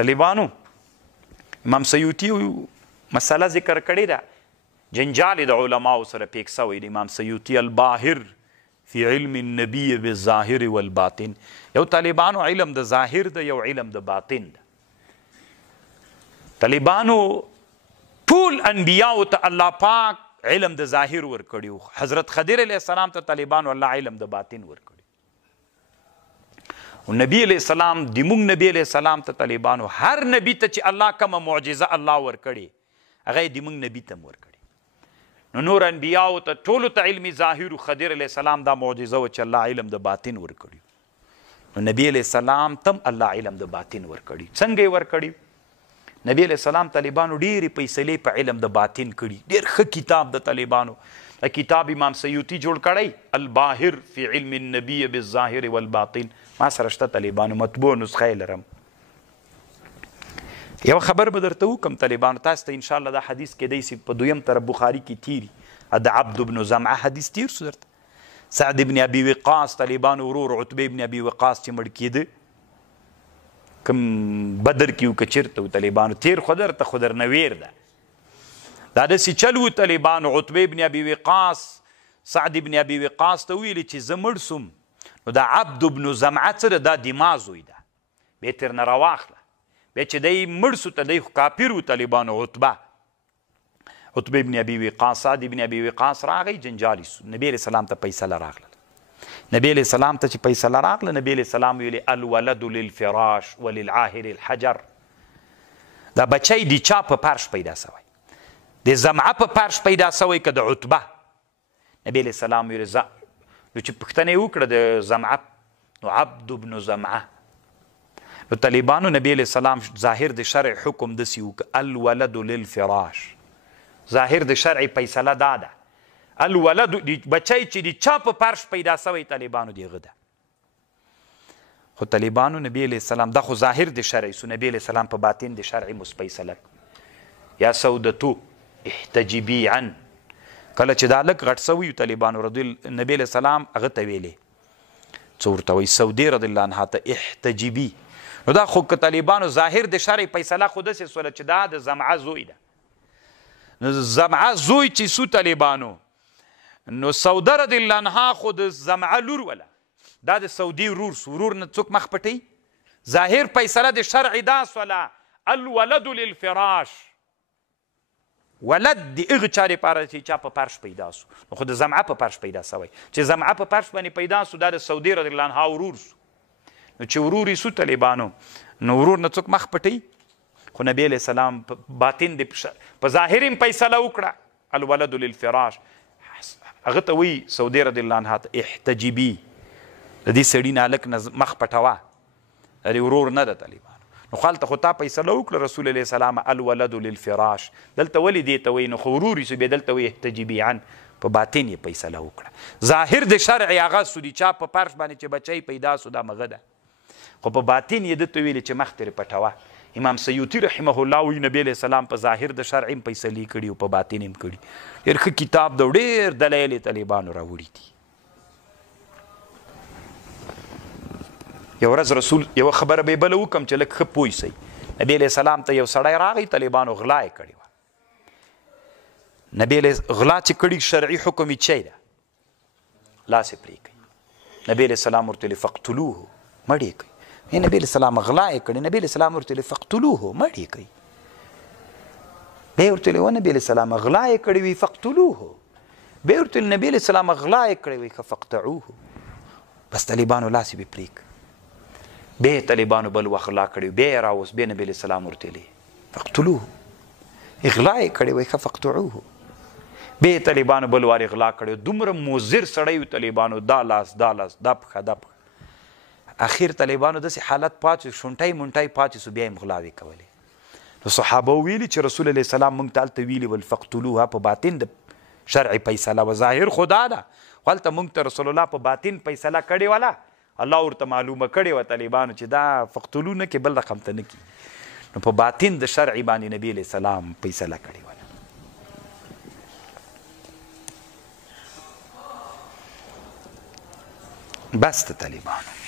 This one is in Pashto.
طالبانو امام سیوطي مسله ذکر کړې ده جنجال د علماو سره پیښ شوی د امام سیوطي الباهر فی علم النبی بالظاهر والباطن یو طالبانو علم د ظاهر ده یو علم د باطن ده طالبانو ټول انبیاو ته الله پاک علم د ظاهر ورکړي حضرت خضر علیه السلام ته طالبانو الله علم د باطن ورکړي او نبی علیه السلام د موږ نبی علیه السلام ته طالبانو هر نبی ته چې الله کومه معجزه الله ورکړي هغه د موږ نبی ته ورکړي نو نور انبیاو ته ټولو ته علم ظاهر خضر علیه السلام دا معجزه و چې الله علم د باطن ورکړي نو نبی علیه السلام تم الله علم د باطن ورکړي څنګه یې ورکړي نبی علیہ السلام طالبانو ډېرې فیصلې په علم د باطن کړي ډېر ښه کتاب د طالبانو دا کتاب امام سیوطي جوړ کړی الباهر فی علم النبی بالظاهر والباطن ما سره شته طالبانو مطبوع نسخه یې لرم یو خبر به درته وکړم طالبانو تاسو ته انشاءالله دا حدیث کیدی سي په دویم طرف بخاري کې تیري د عبد بن زمعه حدیث تیر شو درته سعد بن ابي وقاص طالبانو ورور عتبه بن ابي وقاص چې مړ کېده کم بدر کیو که چیرته و طالبانو تیر خودر ته خودر نویر ده دا داسې چل و طالبانو عتبه ابن ابي وقاص سعد ابن ابي وقاص ته ویلي چې زه مړ سوم نو دا عبد بن زمعه څه ده دا دما زوی ده بیا ترې نه راواخله بیا چې دی مړ سو ته دی خو کافر و طالبانو عتبه ابن ابي وقاص سعد ابن ابي وقاص راغی جنجالي سو نبی علیه السلام ته فیصله راغله نبی علیہ السلام ته چې فیصله راغله نبی علیہ السلام ویلي الولد للفراش وللعاهر الحجر دا بچی د چا په فرش پیدا سوی د زمعه په فرش پیدا سوی که د عتبه نبی علیہ السلام ویلي نو چې پوښتنه یې وکړه د زمعه نو عبد بن زمعه نو طالبانو نبی علیہ السلام ظاهر د شرع حکم داسې وکړه الولد للفراش ظاهر د شرع فیصله دا ده الولد بچی چې د چا په فرش پیدا سوی طالبانو دیغه ده خو طالبانو نبی علیہ السلام دا خو ظاهر د شرع سو نبی علیہ السلام په باطن د شرع فیصله یا سودتو احتجبی عن کله چې دا لږ غټ سوی طالبانو نبی علیہ السلام هغه ته ویلې څه ورته وایي سودې رضی الله عنها ته احتجبی نو دا خو که طالبانو ظاهر د شرع فیصله خو داسې سوله چې دا د زمعه زوی ده نو زمعه زوی چې سو طالبانو نو سوده رضی الله عنها خو د زمعه لور وله دا د سعودي ورور سو ورور نه څوک مخ پټوي ظاهر فیصله د شرع دا سوله الولد للفراش ولد د هغه چا لپاره چې چا په فرش پیدا سو نو خو د زمعه په فرش پیدا سوی چې زمعه په فرش باندې پیدا سو دا د سعودي رضی الله عنها ورور سو نو چې ورور یې سو طالبانو نو ورور نه څوک مخ پټوي خو نبی علیہ السلام باطن په ظاهر یې فیصله وکړه الولد للفراش هغه ته وایي سعودي رضی الله عنها ته احتجبي د دې سړي نه هلک نه مخ پټوه د دې ورور نه ده طالبانو نو خو هلته خو تا فیصله وکړه رسول علیه السلام الولد للفراش دلته ولې دې ته وایي نو خو ورور یې سو بیا دلته وایي احتجبي عن په باطن یې فیصله وکړه ظاهر د شرع هغه سو د چا په فرش باندې چې بچی پیدا سو دا مغه ده خو په باطن یې دته ویلې چې مخ ترې پټوه امام سیوطي رحمه الله وی نبی علیہ السلام په ظاهر د شرع فیصلې کړي او په باطن یې کړي ډېر ښه کتاب د ډېر دلایل طالبانو راوړي دي یو ورځ رسول یو خبره به بله وکړم چې لږ ښه پوه سئ نبی علیہ السلام ته یو سړی راغی طالبانو غلا یې کړې وه نبی علیہ غلا چې کړي شرعي حکم یې چی ده لاس یې پرې کوي نبی علیہ السلام ورته ویلي فقتلوه مړ یې کوي نبی علیہ السلام غلا یې کړې نبی علیہ السلام ورته ویلي فقتلوه مړ یې کوي بیا یې ورته ویلي نبی علیہ السلام غلا یې کړې وي فقتلوه بیا یې ورته ویلي نبی علیہ السلام غلا یې کړې وي که فقطعوه بس طالبانو لاس یې بیا پرې بیا یې طالبانو بل وخت غلا کړې بیا یې راوست بیا نبی علیہ السلام ورته ویلي فقتلوه غلا یې کړې وي که فقطعوه بیا یې طالبانو بل وارې غلا کړې دومره مضر سړی و طالبانو دا لاس دا پښه دا پښه اخر طالبانو داسې حالت پاتې شونټی مونټی پاتې سو بیا یې غلاوې کولې نو صحابه ویلي چې رسول علیه السلام موږ ته هلته ویلي ول فقتلوها په باطن د شرعي فیصله و ظاهر خو دا ده خو هلته موږ ته رسول الله په باطن فیصله کړې وله الله ورته معلومه کړې وه طالبانو چې دا فقتلو نه کې بل رقم ته نه کي نو په باطن د شرعي باندې نبي علیه السلام فیصله کړې وله بس ته طالبانو